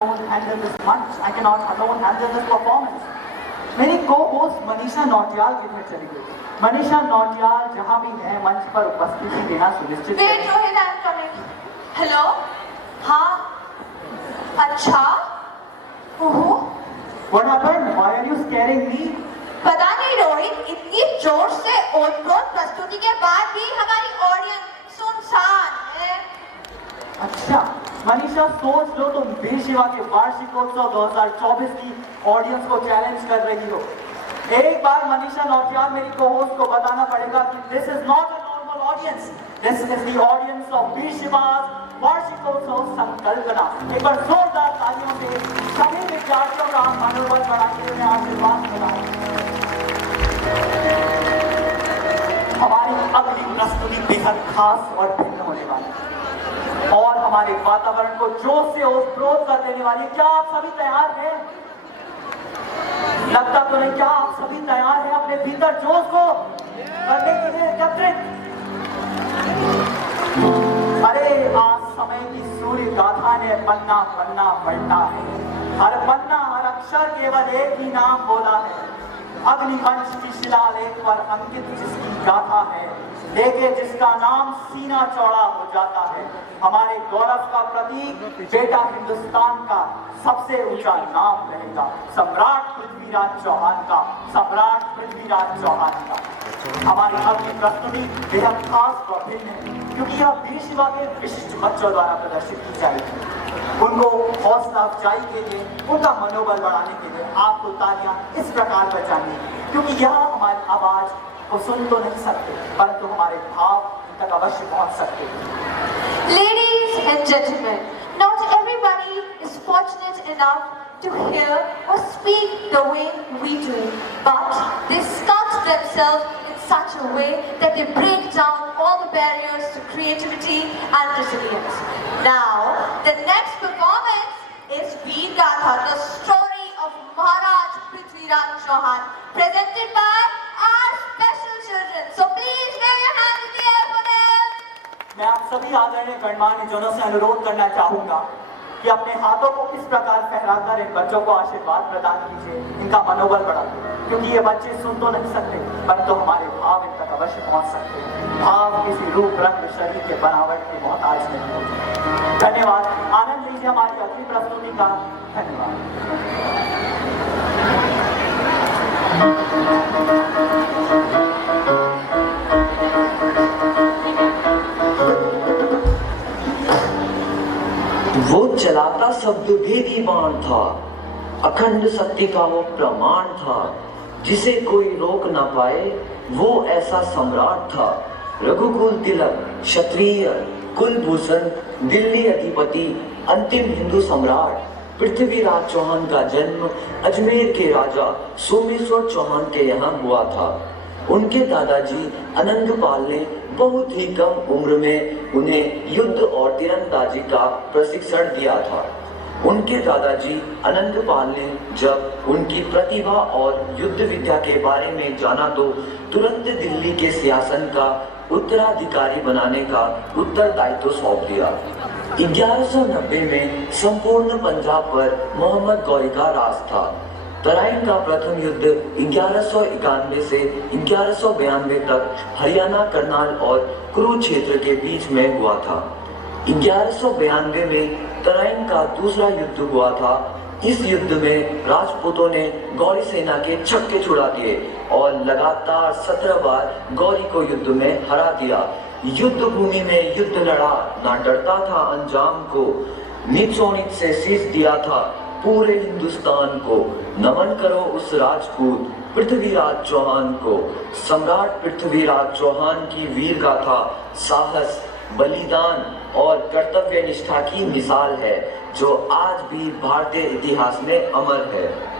handle this much. I cannot alone handle this performance. मेरी co-host Manisha Nautiyal किधर चली गई? मनीषा नौटियाल जहाँ भी है मंच पर उपस्थिति देना सुनिश्चित Wait, Rohit, I'm coming. Hello? हाँ? अच्छा? ओहो? What happened? Why are you scaring me? पता नहीं रोहित, इतनी जोर से ओत-प्रोत प्रस्तुति के बाद भी हमारी ऑडियंस सुनसान है। अच्छा, मनीषा सोच लो तुम वीर शिवा के वार्षिकोत्सव 2024 की ऑडियंस को चैलेंज कर रही हो। एक बार मनीषा नौटियाल मेरी को-होस्ट को बताना पड़ेगा कि this is not a normal audience, this is the audience of Veer Shiva वार्षिकोत्सव संकल्पना। एक बार जोरदार तालियों से सभी विद्यार्थियों का मनोबल बढ़ाते हुए आशीर्वाद कराएं। हमारी अगली प्रस्तुति बेहद खास और भिन्न होने वाली है और हमारे वातावरण को जोश से ओतप्रोत कर देने वाली। क्या आप सभी तैयार हैं? लगता तो नहीं। क्या आप सभी तैयार हैं अपने भीतर जोश को करने के लिए एकत्रित? अरे आज समय की सूर्य गाथा ने पन्ना पन्ना पलटा है। हर पन्ना हर अक्षर केवल एक ही नाम बोला है। अग्निवंश की शिलालेख पर अंकित जिसकी गाथा है, लेके जिसका नाम सीना चौड़ा हो जाता है। हमारे गौरव का प्रतीक बेटा हिंदुस्तान का सबसे ऊंचा नाम रहेगा, सम्राट पृथ्वीराज चौहान का, सम्राट पृथ्वीराज चौहान का। हमारी अगली प्रस्तुति बेहद खास और भिन्न है क्योंकि यह वीर शिवा के विशिष्ट बच्चों द्वारा प्रदर्शित की जाएगी। उनको हौसला अफजाई के लिए, उनका मनोबल बढ़ाने के लिए आपको तालियां इस प्रकार बजानी है क्योंकि यह हमारी आवाज को सुन तो नहीं सकते परंतु हमारे भाव तक अवश्य पहुंच सकते हैं। Ladies and gentlemen, not everybody is fortunate enough to hear or speak the way we do, but they sculpt themselves in such a way that they break down all the barriers to creativity and resilience. Now, the next performance is Veer Gatha, the story of Maharaj Prithviraj Chauhan, presented by our special children. So please wave your hands in the air for them. मैं आप सभी आदरणीय गणमान्य जनों से अनुरोध करना चाहूंगा कि अपने हाथों को इस प्रकार फहराकर इन बच्चों को आशीर्वाद प्रदान कीजिए, इनका मनोबल बढ़ाइए क्योंकि ये बच्चे सुन तो नहीं सकते परंतु हमारे भाव इन तक अवश्य पहुंच सकते हैं। भाव किसी रूप रंग शरीर के बनावट के मोहताज नहीं होते। धन्यवाद। आनंद लीजिए हमारी अगली प्रस्तुति का। धन्यवाद। वो चलाता शब्द भेदी बाण था, अखंड शक्ति का वो प्रमाण था, जिसे कोई रोक ना पाए वो ऐसा सम्राट था। रघुकुल तिलक, क्षत्रिय कुलभूषण, दिल्ली अधिपति, अंतिम हिंदू सम्राट पृथ्वीराज चौहान का जन्म अजमेर के राजा सोमेश्वर चौहान के यहाँ हुआ था। उनके दादाजी आनंदपाल ने बहुत ही कम उम्र में उन्हें युद्ध और तीरंदाजी का प्रशिक्षण दिया था। उनके दादाजी आनंदपाल ने जब उनकी प्रतिभा और युद्ध विद्या के बारे में जाना तो तुरंत दिल्ली के सिंहासन का उत्तराधिकारी बनाने का उत्तरदायित्व सौंप दिया। 1190 में संपूर्ण पंजाब पर मोहम्मद गौरी का राज था। तराइन का प्रथम युद्ध 1191 से 1192 तक हरियाणा, करनाल और कुरुक्षेत्र के बीच में हुआ था। 1192 में तराइन का दूसरा युद्ध हुआ था। इस युद्ध में राजपूतों ने गौरी सेना के छक्के छुड़ा दिए और लगातार 17 बार गौरी को युद्ध में हरा दिया। युद्ध भूमि में युद्ध लड़ा, ना डरता था अंजाम को, नीचों-नीच से शीश दिया था पूरे हिंदुस्तान को। नमन करो उस राजपूत पृथ्वीराज चौहान को। सम्राट पृथ्वीराज चौहान की वीर गाथा साहस, बलिदान और कर्तव्य निष्ठा की मिसाल है जो आज भी भारतीय इतिहास में अमर है।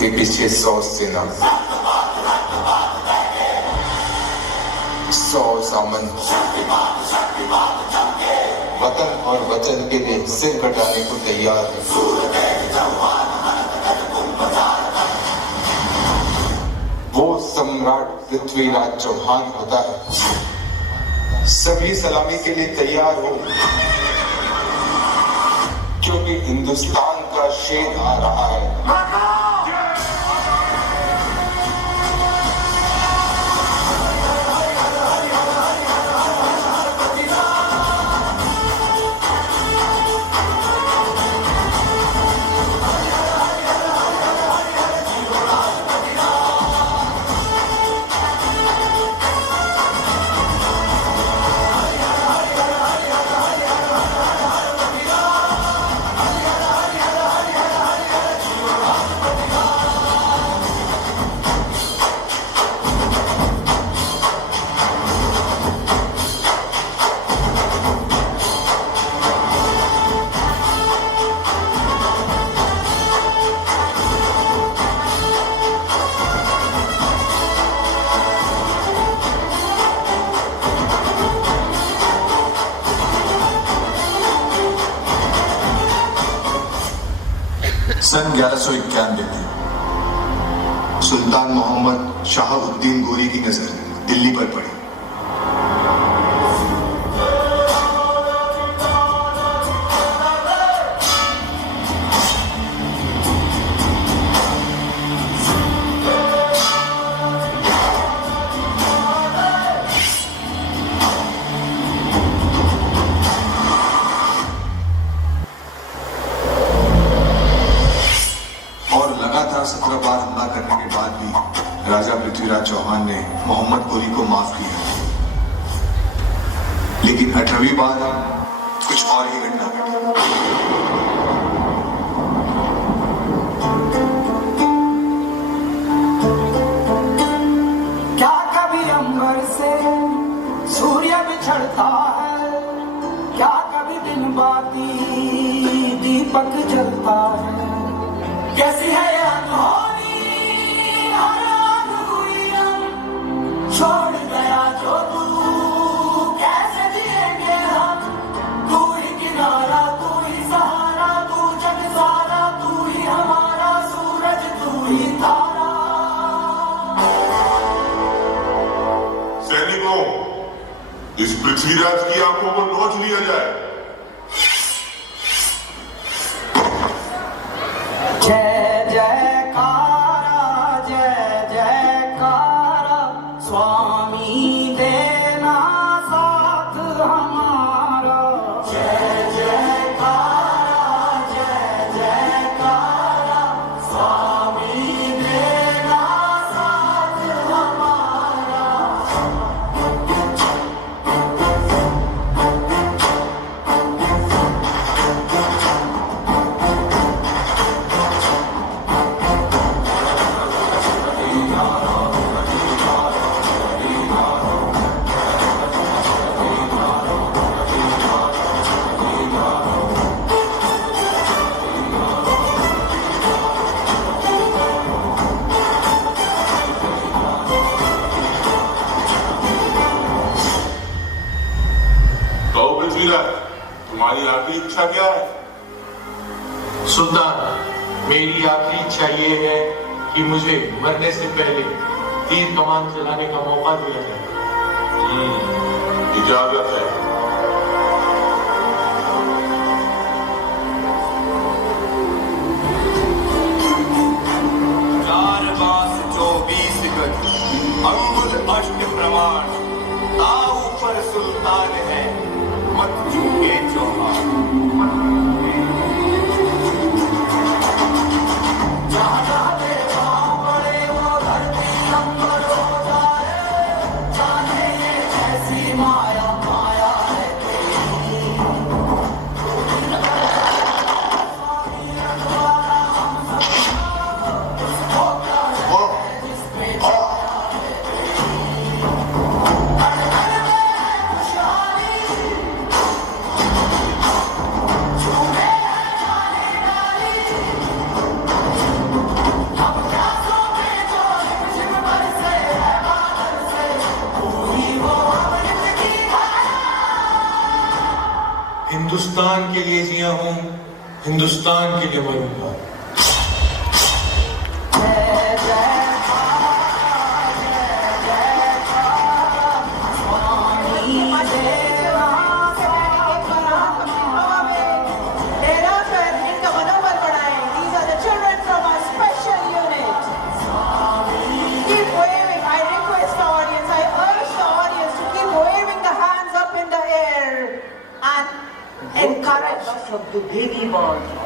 इसके पीछे 100 सेना, 100 सामन, वतन और वचन के लिए सिर कटाने को तैयार है। वो सम्राट पृथ्वीराज चौहान होता है। सभी सलामी के लिए तैयार हो, क्योंकि हिंदुस्तान का शेर आ रहा है। सन 1191 में सुल्तान मोहम्मद शाहउद्दीन गोरी की नजर दिल्ली पर पड़ी। और लगातार 17 बार हमला करने के बाद भी राजा पृथ्वीराज चौहान ने मोहम्मद गोरी को माफ किया, लेकिन 18वीं बार कुछ और ही घटना घटी। क्या कभी अंबर से सूर्य बिछड़ता है, क्या कभी दिन बाती दीपक जलता है। कैसी है यह कहानी, हराम हुई हम, छोड़ गया जो तू, कैसे जिएंगे हम। तू ही किनारा, तू ही सहारा, तू जग सारा, तू ही हमारा सूरज, तू ही तारा। सैनिकों, इस पृथ्वीराज की आंखों को नोच लिया जाए। जय जयकारा, जय जयकारा, स्वामी देना साथ हमारा। जय जयकारा, जय जयकारा, स्वामी देना साथ हमारा। कहो पृथ्वीराज, तुम्हारी आखिरी इच्छा क्या है? सुल्तान, मेरी आखिरी इच्छा ये है कि मुझे मरने से पहले तीर कमान चलाने का मौका दिया जाए। इजाजत है। चार बास 24 गज, अंगुल अष्ट प्रमाण, ता ऊपर सुल्तान है, मत चूके चौहान। जहाँ जहाँ तेरे पाँव पड़े वो धरती अंबर हो जाए, जाने ये कैसी माया, माया है तेरी। स्वामी रखवाला हम सबका, वो क्या है जिसमें छाया है तेरी। हर घर में है खुशहाली, हिंदुस्तान के लिए जिया हूँ, हिंदुस्तान के लिए मरूंगा। शब्द भेदी बाण था।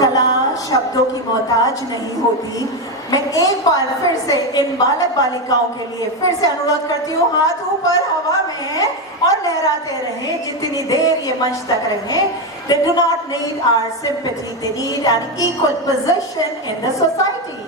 कला शब्दों की मोहताज नहीं होती। मैं एक बार फिर से इन बालक बालिकाओं के लिए फिर से अनुरोध करती हूँ, हाथ ऊपर हवा में और लहराते रहें जितनी देर ये मंच तक रहें। They do not need our sympathy, they need an equal position in the society.